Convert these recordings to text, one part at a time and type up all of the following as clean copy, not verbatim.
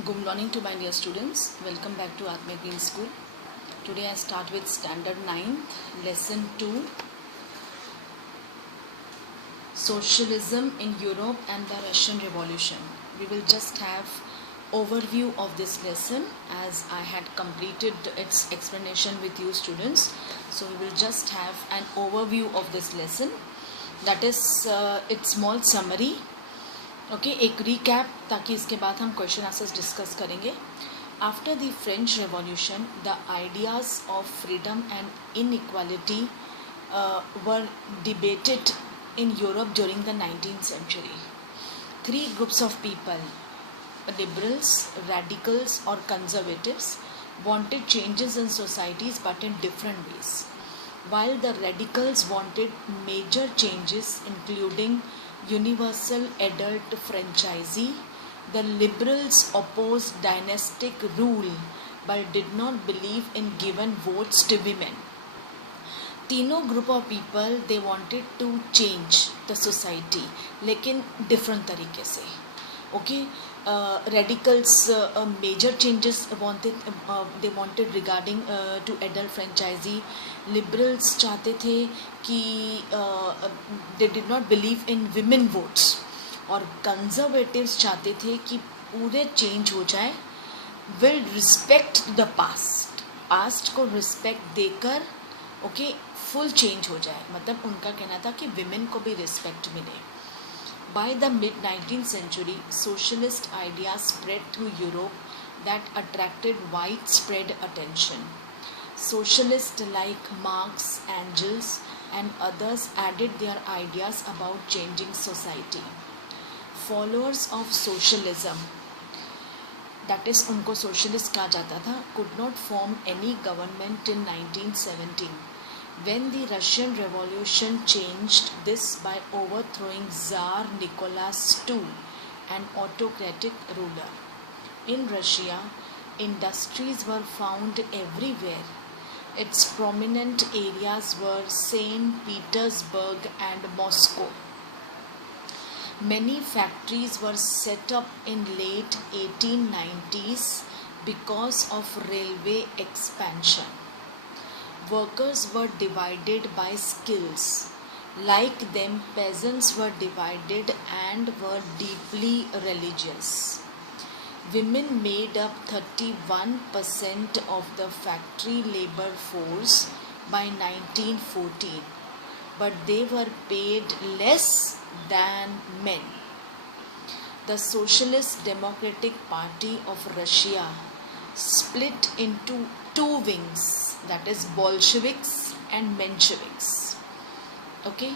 Good morning to my dear students. Welcome back to Atma Green School. Today I start with Standard 9, Lesson 2, Socialism in Europe and the Russian Revolution. We will just have overview of this lesson as I had completed its explanation with you students. So we will just have an overview of this lesson. That is its small summary. Okay एक recap ताकि इसके बाद हम question answers discuss करेंगे. After the French revolution the ideas of freedom and inequality were debated in Europe during the 19th century. Three groups of people, liberals, radicals or conservatives, wanted changes in societies but in different ways. While the radicals wanted major changes including universal adult franchisee, the liberals opposed dynastic rule but did not believe in giving votes to women. तीनों group of people they wanted to change the society लेकिन different तरीके से. Okay radicals major changes they wanted regarding to adult franchise. Liberals चाहते थे कि they did not believe in women votes और conservatives चाहते थे कि पूरे चेंज हो जाए. विल रिस्पेक्ट द पास्ट को रिस्पेक्ट देकर ओके फुल चेंज हो जाए. मतलब उनका कहना था कि विमेन को भी रिस्पेक्ट मिले. By the mid-19th century, socialist ideas spread through Europe that attracted widespread attention. Socialists like Marx, Engels, and others added their ideas about changing society. Followers of socialism, that is, उनको socialist कहा जाता था, could not form any government till 1917. When the Russian Revolution changed this by overthrowing Tsar Nicholas II, an autocratic ruler. In Russia, industries were found everywhere. Its prominent areas were St. Petersburg and Moscow. Many factories were set up in late 1890s because of railway expansion. Workers were divided by skills. Like them, peasants were divided and were deeply religious. Women made up 31% of the factory labor force by 1914, but they were paid less than men. The Socialist Democratic Party of Russia split into two wings, that is Bolsheviks and Mensheviks. Okay.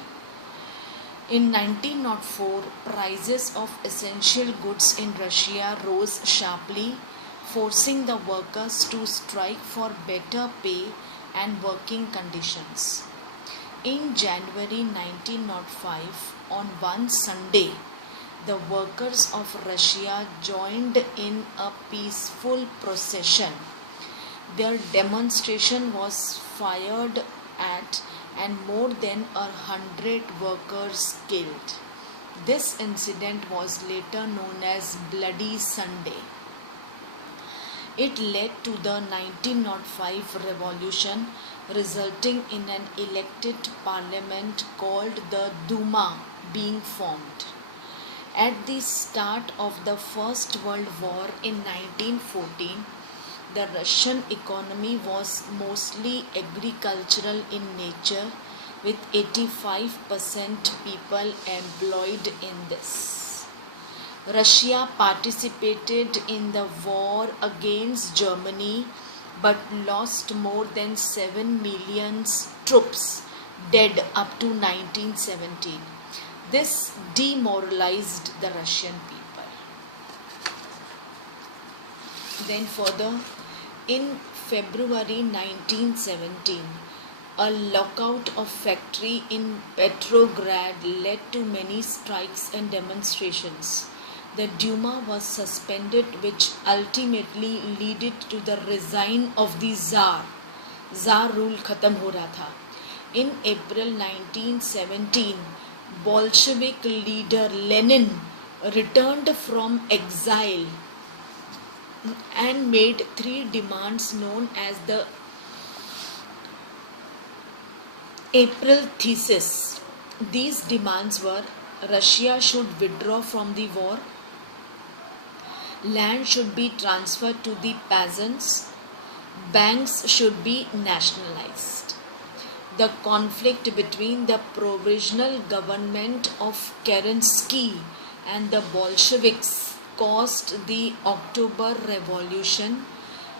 In 1904, prices of essential goods in Russia rose sharply, forcing the workers to strike for better pay and working conditions. In January 1905, on one Sunday, the workers of Russia joined in a peaceful procession. Their demonstration was fired at and more than 100 workers killed. This incident was later known as Bloody Sunday. It led to the 1905 revolution, resulting in an elected parliament called the Duma being formed. At the start of the First World War in 1914, the Russian economy was mostly agricultural in nature, with 85% people employed in this. Russia participated in the war against Germany but lost more than 7 million troops dead up to 1917. This demoralized the Russian people. Then further, in February 1917, a lockout of factory in Petrograd led to many strikes and demonstrations. The Duma was suspended, which ultimately led to the resign of the Tsar. Tsar rule खत्म हो रहा था. In April 1917, Bolshevik leader Lenin returned from exile and made three demands known as the April Thesis. These demands were: Russia should withdraw from the war, land should be transferred to the peasants, banks should be nationalized. The conflict between the provisional government of Kerensky and the Bolsheviks caused the October Revolution,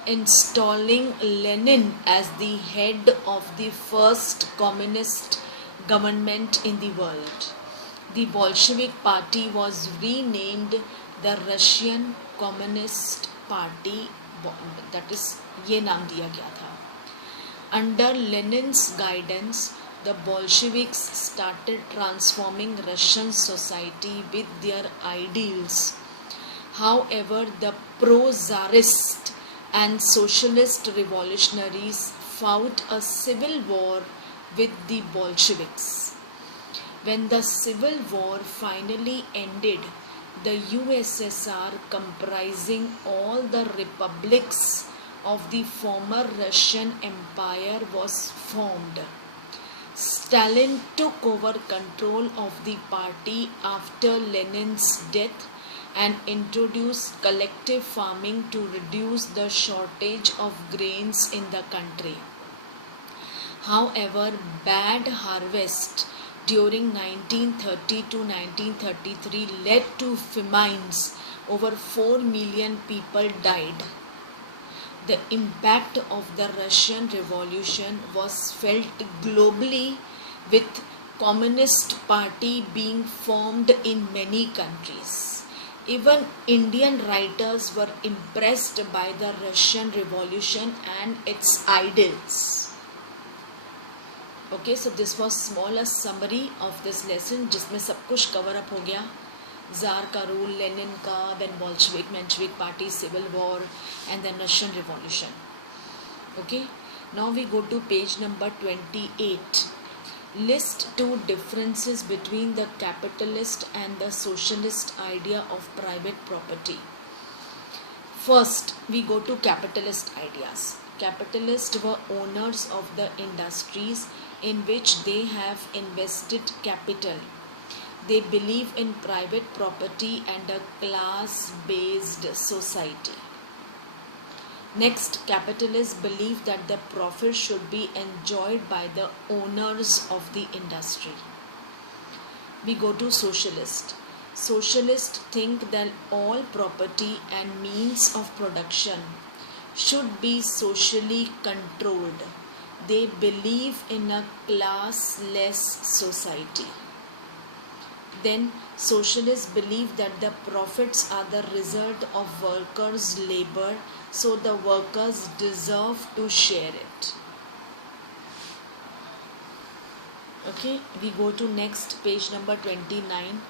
installing Lenin as the head of the first communist government in the world. The Bolshevik Party was renamed the Russian Communist Party, that is ये नाम दिया गया था. Under Lenin's guidance, the Bolsheviks started transforming Russian society with their ideals. However, the pro-Tsarist and socialist revolutionaries fought a civil war with the Bolsheviks. When the civil war finally ended, the USSR, comprising all the republics of the former Russian Empire, was formed. Stalin took over control of the party after Lenin's death and introduced collective farming to reduce the shortage of grains in the country. However, bad harvest during 1930 to 1933 led to famines. Over 4 million people died. The impact of the Russian Revolution was felt globally, with Communist Party being formed in many countries. Even Indian writers were impressed by the Russian Revolution and its ideals. Okay, so this was small summary of this lesson, जिसमें सब कुछ cover up हो गया. Tsar का rule, Lenin का, then Bolshevik, Menshevik party, civil war, and then Russian Revolution. Okay, now we go to page number 28. List two differences between the capitalist and the socialist idea of private property. First, we go to capitalist ideas. Capitalists were owners of the industries in which they have invested capital. They believe in private property and a class-based society. Next, capitalists believe that the profit should be enjoyed by the owners of the industry. We go to socialist. Socialists think that all property and means of production should be socially controlled. They believe in a classless society. Then socialists believe that the profits are the result of workers' labor, so the workers deserve to share it. Okay, we go to next, page number 29.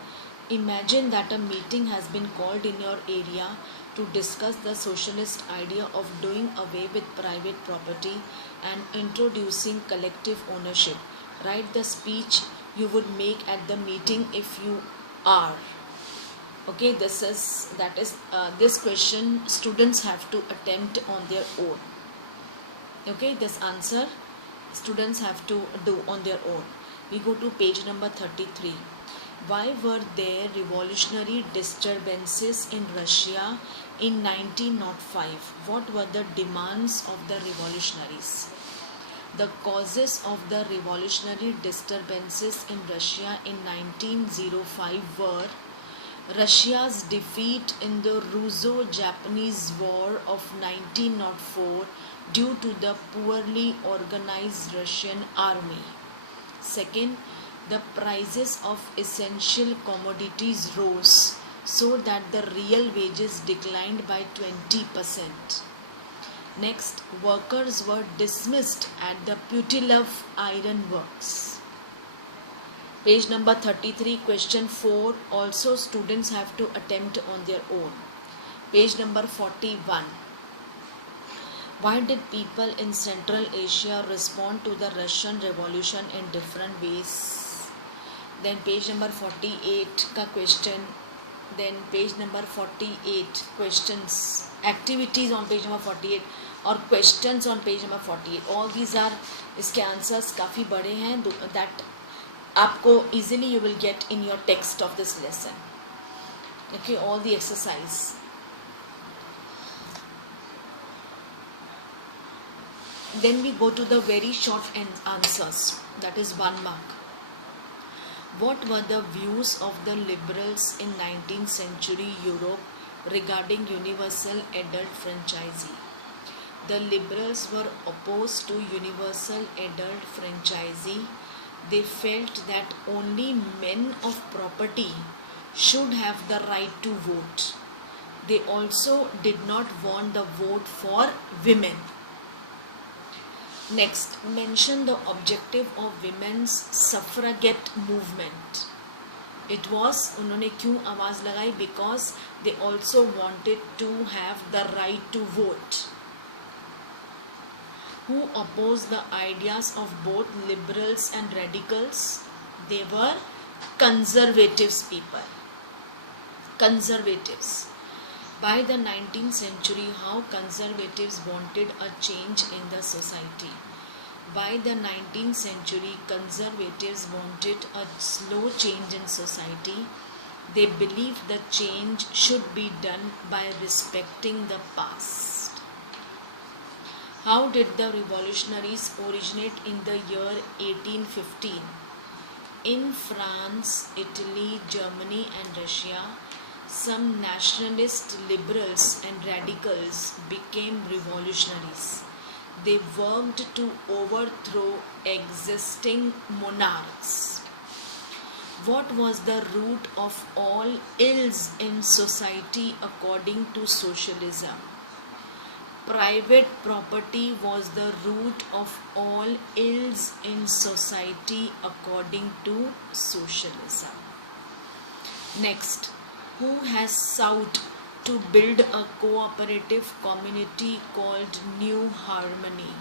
Imagine that a meeting has been called in your area to discuss the socialist idea of doing away with private property and introducing collective ownership. Write the speech you would make at the meeting if you are. Okay, this question students have to attempt on their own. Okay, this answer students have to do on their own. We go to page number 33. Why were there revolutionary disturbances in Russia in 1905? What were the demands of the revolutionaries? The causes of the revolutionary disturbances in Russia in 1905 were: Russia's defeat in the Russo-Japanese War of 1904 due to the poorly organized Russian army. Second, the prices of essential commodities rose so that the real wages declined by 20%. Next, workers were dismissed at the Putilov Iron Works. Page number 33, question 4. Also, students have to attempt on their own. Page number 41. Why did people in Central Asia respond to the Russian Revolution in different ways? Then page number 48 ka question. Then page number 48, questions activities on page number 48 और questions on page number 48. All these are, इसके answers काफ़ी बड़े हैं, that आपको easily you will get in your text of this lesson. Okay, all the exercise. Then we go to the very short answers, that is 1 mark. What were the views of the liberals in 19th century Europe regarding universal adult franchisee? The liberals were opposed to universal adult franchisee. They felt that only men of property should have the right to vote. They also did not want the vote for women. Next, mention the objective of women's suffragette movement. It was, उन्होंने क्यों आवाज़ लगाई? Because they also wanted to have the right to vote. Who opposed the ideas of both liberals and radicals? They were conservatives people. Conservatives. By the 19th century, how conservatives wanted a change in the society. By the 19th century, conservatives wanted a slow change in society. They believed the change should be done by respecting the past. How did the revolutionaries originate in the year 1815? In France, Italy, Germany and Russia, some nationalist liberals and radicals became revolutionaries. They worked to overthrow existing monarchs. What was the root of all ills in society according to socialism? Private property was the root of all ills in society according to socialism. Next, who has sought to build a cooperative community called New Harmony?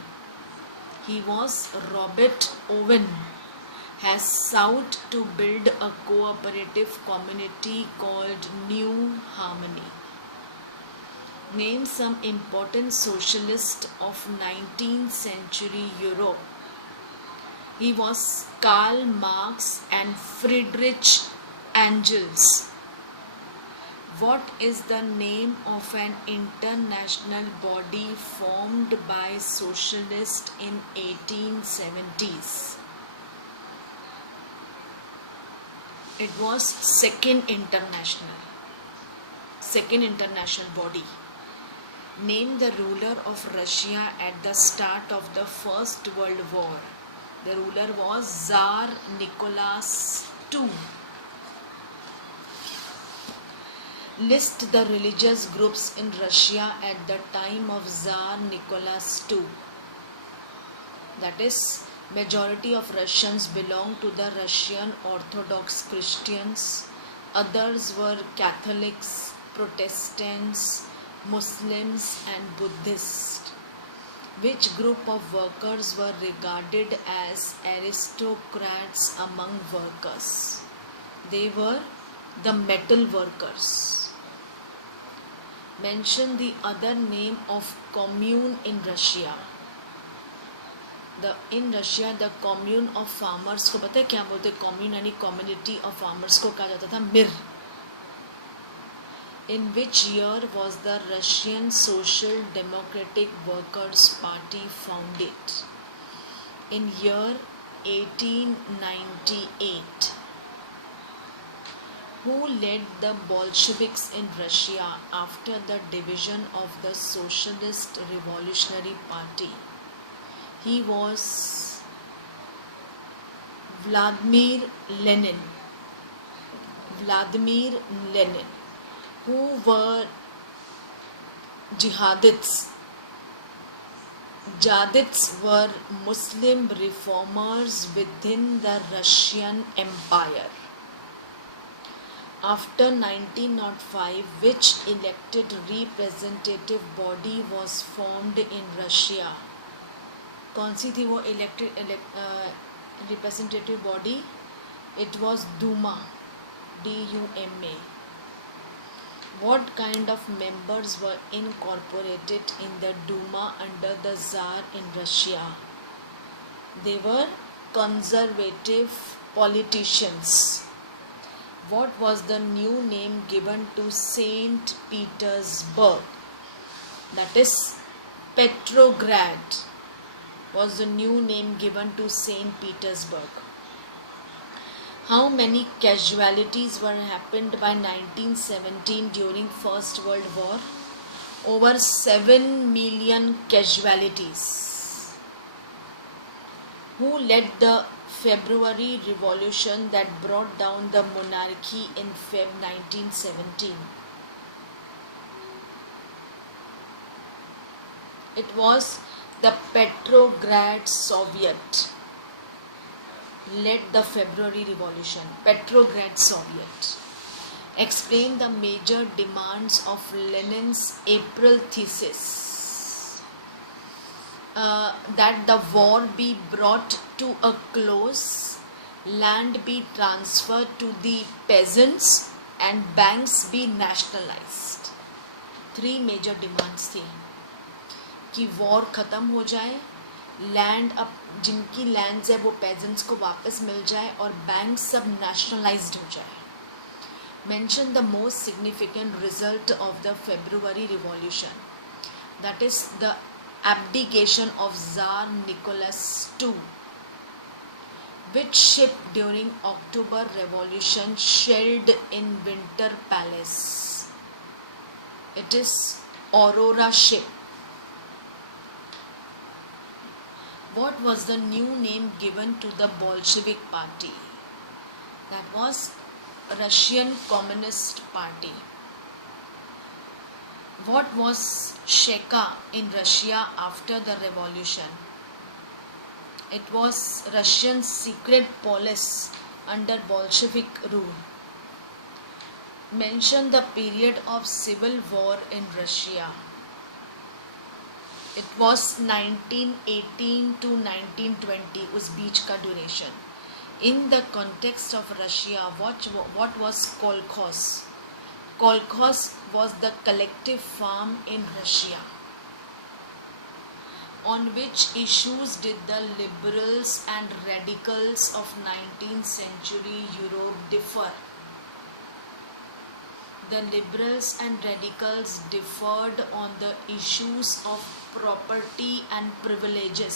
He was Robert Owen. Has sought to build a cooperative community called New Harmony. Name some important socialists of 19th century Europe. He was Karl Marx and Friedrich Engels. What is the name of an international body formed by socialists in 1870s? It was Second International body. Name the ruler of Russia at the start of the First World War. The ruler was Tsar Nicholas II. List the religious groups in Russia at the time of Tsar Nicholas II. That is, majority of Russians belong to the Russian Orthodox Christians. Others were Catholics, Protestants, Muslims and Buddhists. Which group of workers were regarded as aristocrats among workers? They were the metal workers. Mention the other name of commune in Russia. In Russia, the commune of farmers को पता है क्या बोलते? Commune यानी community of farmers को कहा जाता था मिर. In which year was the Russian Social Democratic Workers' Party founded? In year 1898. Who led the Bolsheviks in Russia after the division of the Socialist Revolutionary Party? He was Vladimir Lenin. Who were jihadists? Jihadists were Muslim reformers within the Russian Empire. After 1905, which elected representative body was formed in Russia? कौन सी थी वो elected representative body? It was Duma, D-U-M-A. What kind of members were incorporated in the Duma under the Tsar in Russia? They were conservative politicians. What was the new name given to Saint Petersburg? That is Petrograd was the new name given to Saint Petersburg. How many casualties were happened by 1917 during First World War? Over 7 million casualties. Who led the February Revolution that brought down the monarchy in Feb 1917? It was the Petrograd Soviet led the February Revolution. Petrograd Soviet. Explain the major demands of Lenin's April thesis. That the war be brought to a close, land be transferred to the peasants and banks be nationalized. 3 major demands थी कि war ख़त्म हो जाए, land अब जिनकी lands है वो pageants को वापस मिल जाए और बैंक सब नेशनलाइज्ड हो जाए. Mention the most significant result of the February revolution. That is the abdication of Tsar Nicholas II. Which ship during October Revolution shelled in Winter Palace? It is Aurora ship. What was the new name given to the Bolshevik Party? That was Russian Communist Party. What was Sheka in Russia after the revolution? It was Russian secret police under Bolshevik rule. Mention the period of civil war in Russia. It was 1918 to 1920 उस बीच का duration. In the context of Russia, what was kolkhoz? Kolkhoz was the collective farm in Russia. On which issues did the liberals and radicals of 19th century Europe differ? The liberals and radicals differed on the issues of property and privileges.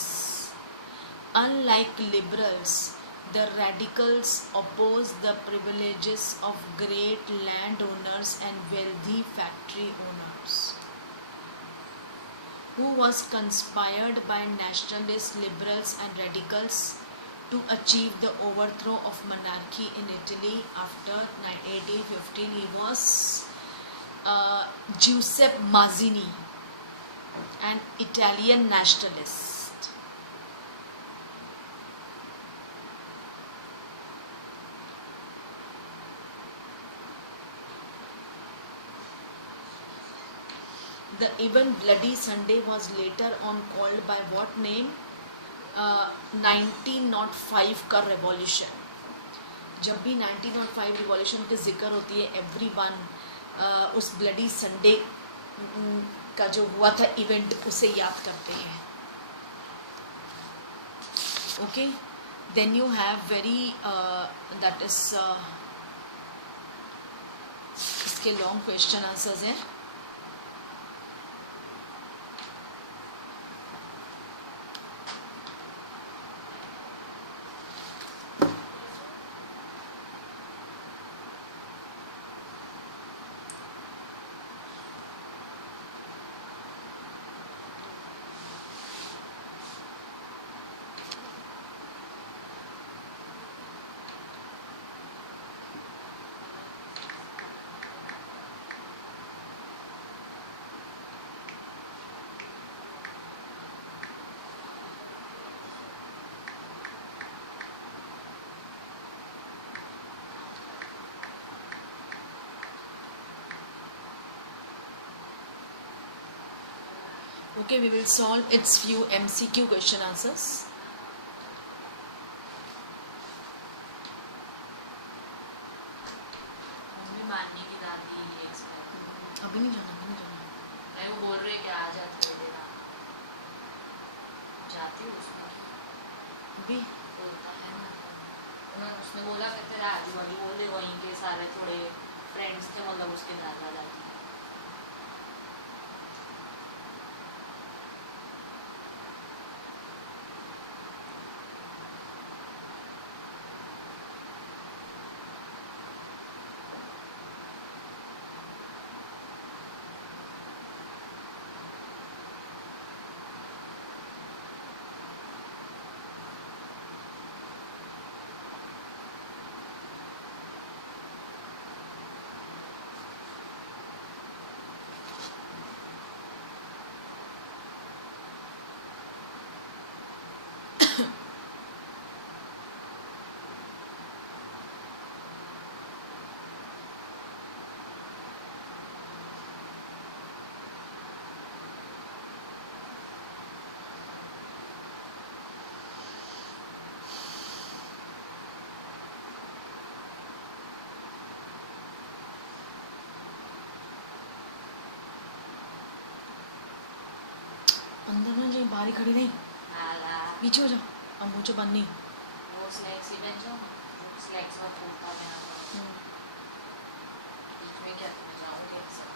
Unlike liberals, the radicals opposed the privileges of great landowners and wealthy factory owners. Who was conspired by nationalist liberals and radicals to achieve the overthrow of monarchy in Italy after 1815? He was Giuseppe Mazzini, an Italian nationalist. The event Bloody Sunday was later on called by what name? 1905 का revolution. जब भी 1905 revolution की जिक्र होती है, everyone उस Bloody Sunday का जो हुआ था event उसे याद करते हैं. Okay, then you have very that is इसके long question answers हैं. Okay, we will solve its few MCQ question answers. Mummy मारने की दादी एक्सप्लेन थी उसमें भी बोलता है ना, उन्होंने उसने बोला कि तेरा आजू बाजू बोल दे, वहीं के सारे थोड़े फ्रेंड्स थे, मतलब उसके दादा दादी। अंदर ना जाइए, बाहर ही खड़ी नहीं, आला पीछे हो जाओ, अब मुझे बंद नहीं। वो स्लैक्स ही पहन जाओ ना, वो स्लैक्स में कुर्ता पहना था, बीच में क्या मैं जाऊँगी ऐसे।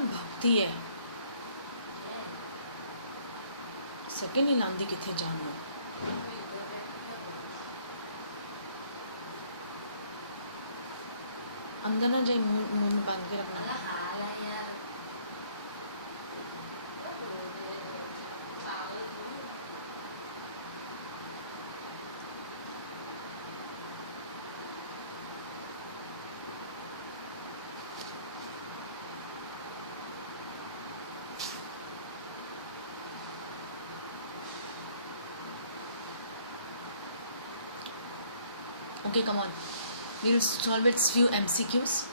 भागती है सेकंड ही लांदी किथे जानना। अंदर ना जाइए, मुंह में बांध के रखना। हाल है यार, Okay, come on. We will solve its few MCQs.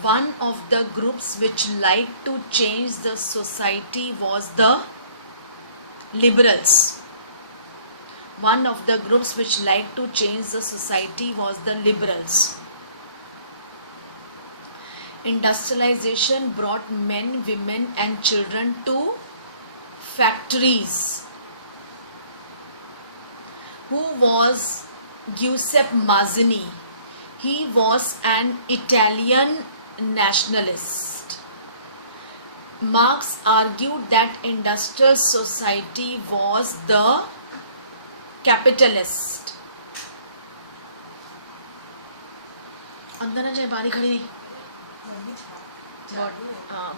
One of the groups which liked to change the society was the liberals. One of the groups which liked to change the society was the liberals. Industrialization brought men, women and children to factories. Who was Giuseppe Mazzini? He was an Italian nationalist. Marx argued that industrial society was the capitalist. अंदर ना जाए, बारी खड़ी नहीं,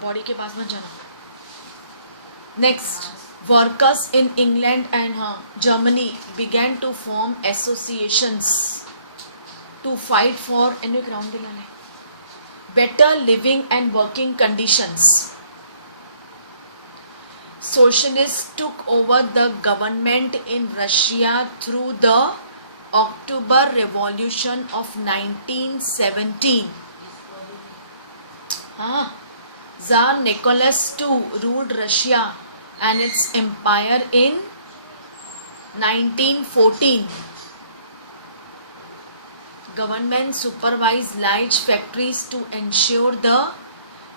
body के पास मत जाना. Next, workers in England and Germany began to form associations to fight for better living and working conditions. Socialists took over the government in Russia through the October Revolution of 1917. Tsar Nicholas II ruled Russia and its empire in 1914. Government supervised large factories to ensure the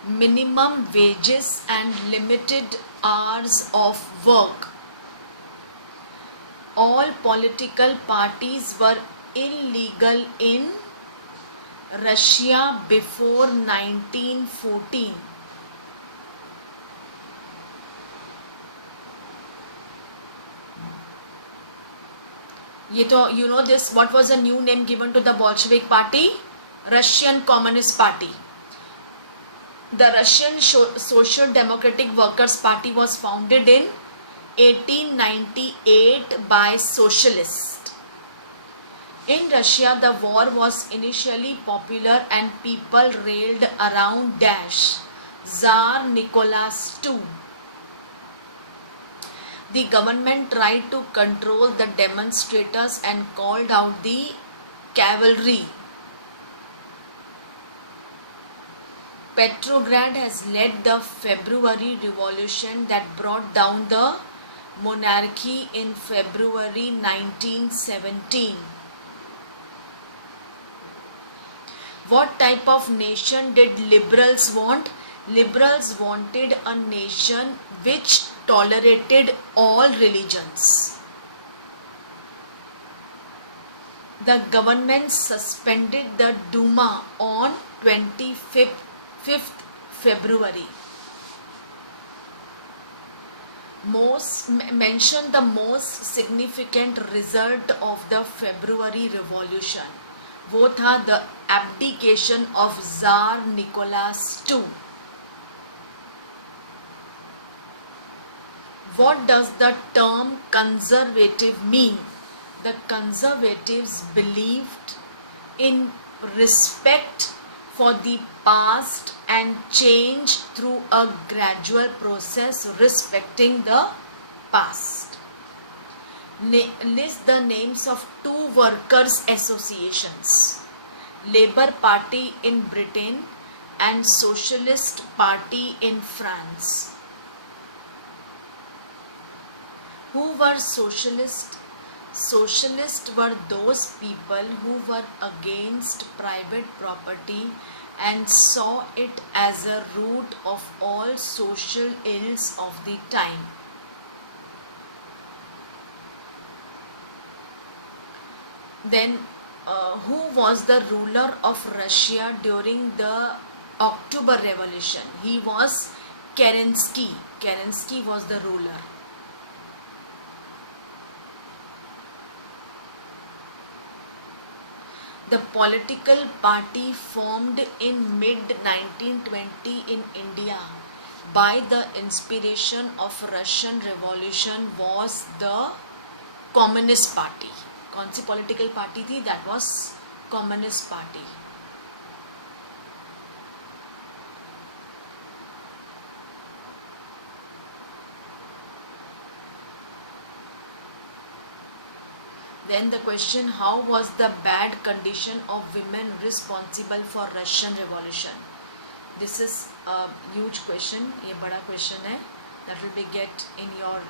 minimum wages and limited hours of work. All political parties were illegal in Russia before 1914. ये तो you know this, what was the new name given to the Bolshevik party? Russian Communist Party. The Russian Social Democratic Workers Party was founded in 1898 by socialists. In Russia, the war was initially popular and people railed around dash Tsar Nicholas II. The government tried to control the demonstrators and called out the cavalry. Petrograd has led the February Revolution that brought down the monarchy in February 1917. What type of nation did liberals want? Liberals wanted a nation which tolerated all religions. The government suspended the Duma on 25th February. Mention the most significant result of the February Revolution. वो था the abdication of Tsar Nicholas II. What does the term conservative mean? The conservatives believed in respect for the past and change through a gradual process respecting the past. List the names of two workers' associations: Labour Party in Britain and Socialist Party in France. Who were socialists? Socialists were those people who were against private property and saw it as a root of all social ills of the time. Then, who was the ruler of Russia during the October Revolution? He was Kerensky. Kerensky was the ruler. The political party formed in mid-1920 in India by the inspiration of Russian Revolution was the Communist Party. कौन सी political party थी? That was Communist Party. Then the question, how was the bad condition of women responsible for Russian Revolution? This is a huge question. ये बड़ा question है. That will be get in your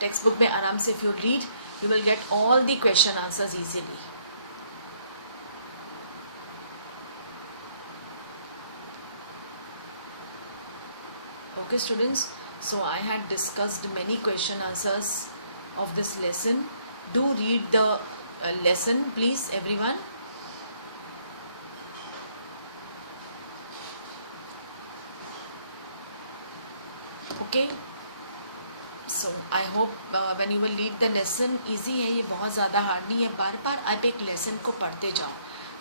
textbook में आराम से. If you read, you will get all the question answers easily. Okay students, so I had discussed many question answers of this lesson. Do read the lesson please everyone. Okay, so I hope when you will read the lesson, easy है ये, बहुत ज़्यादा hard नहीं है. बार बार आप एक lesson को पढ़ते जाओ.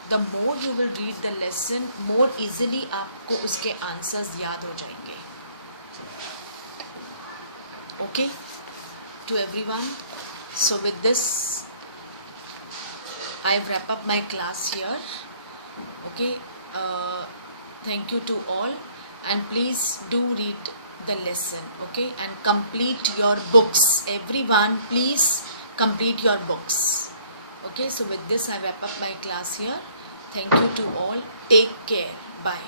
The more you will read the lesson, more easily आपको उसके answers याद हो जाएंगे. Okay, to everyone. So with this, I wrap up my class here. Okay, thank you to all, and please do read the lesson. Okay, and complete your books. Everyone, please complete your books. Okay, so with this, I wrap up my class here. Thank you to all. Take care. Bye.